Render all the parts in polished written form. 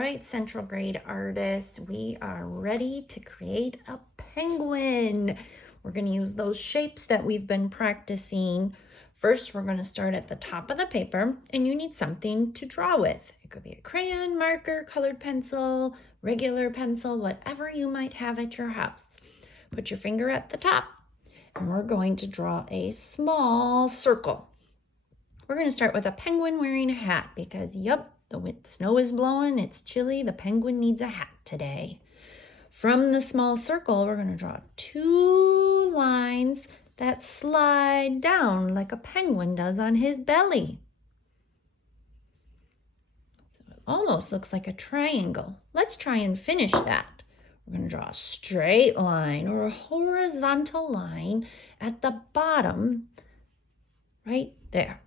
right, Central Grade artists, we are ready to create a penguin. We're going to use those shapes that we've been practicing. First, we're going to start at the top of the paper, and you need something to draw with. It could be a crayon, marker, colored pencil, regular pencil, whatever you might have at your house. Put your finger at the top, and we're going to draw a small circle. We're going to start with a penguin wearing a hat because, yep, the snow is blowing, it's chilly, the penguin needs a hat today. From the small circle, we're going to draw 2 lines that slide down like a penguin does on his belly. So it almost looks like a triangle. Let's try and finish that. We're going to draw a straight line or a horizontal line at the bottom right there.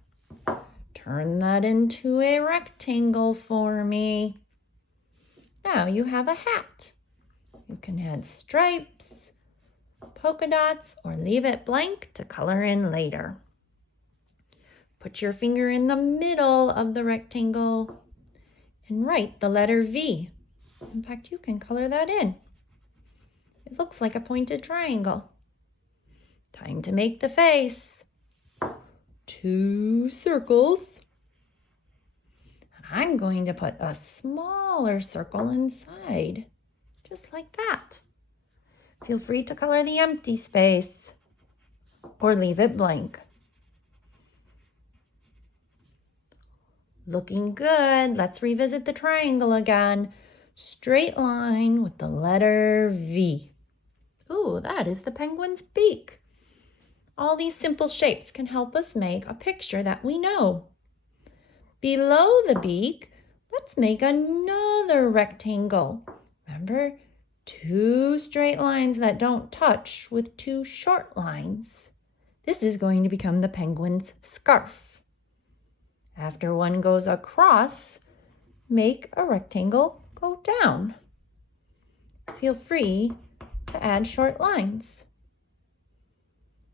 Turn that into a rectangle for me. Now you have a hat. You can add stripes, polka dots, or leave it blank to color in later. Put your finger in the middle of the rectangle and write the letter V. In fact, you can color that in. It looks like a pointed triangle. Time to make the face. 2 circles. And I'm going to put a smaller circle inside, just like that. Feel free to color the empty space or leave it blank. Looking good. Let's revisit the triangle again. Straight line with the letter V. Ooh, that is the penguin's beak. All these simple shapes can help us make a picture that we know. Below the beak, let's make another rectangle. Remember, 2 straight lines that don't touch with 2 short lines. This is going to become the penguin's scarf. After one goes across, make a rectangle go down. Feel free to add short lines.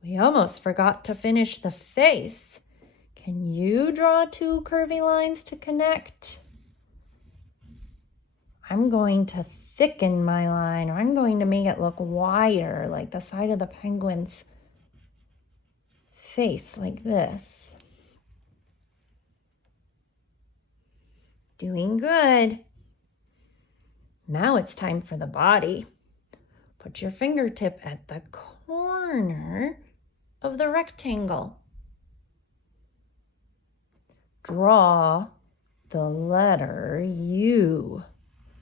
We almost forgot to finish the face. Can you draw 2 curvy lines to connect? I'm going to thicken my line, or I'm going to make it look wider, like the side of the penguin's face, like this. Doing good. Now it's time for the body. Put your fingertip at the corner of the rectangle. Draw the letter U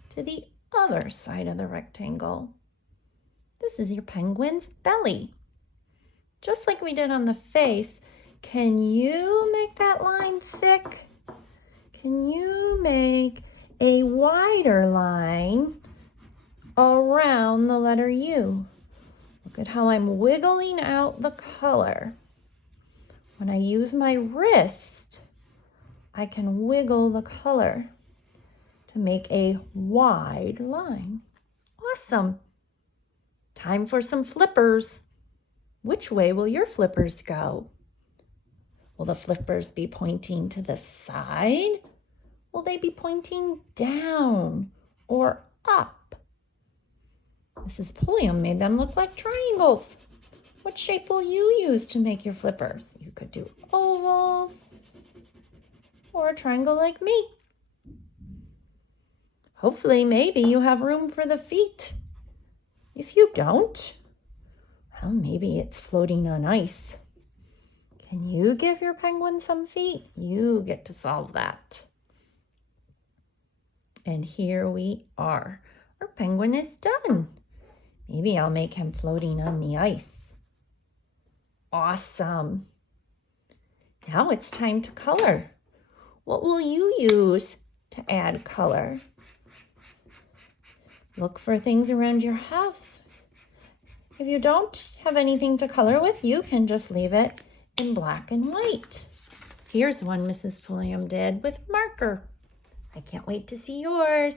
to the other side of the rectangle. This is your penguin's belly. Just like we did on the face, can you make that line thick? Can you make a wider line around the letter U? Look at how I'm wiggling out the color. When I use my wrist, I can wiggle the color to make a wide line. Awesome. Time for some flippers. Which way will your flippers go? Will the flippers be pointing to the side? Will they be pointing down or up? Mrs. Pulliam made them look like triangles. What shape will you use to make your flippers? You could do ovals or a triangle like me. Hopefully, maybe you have room for the feet. If you don't, well, maybe it's floating on ice. Can you give your penguin some feet? You get to solve that. And here we are. Our penguin is done. Maybe I'll make him floating on the ice. Awesome. Now it's time to color. What will you use to add color? Look for things around your house. If you don't have anything to color with, you can just leave it in black and white. Here's one Mrs. Pulliam did with marker. I can't wait to see yours.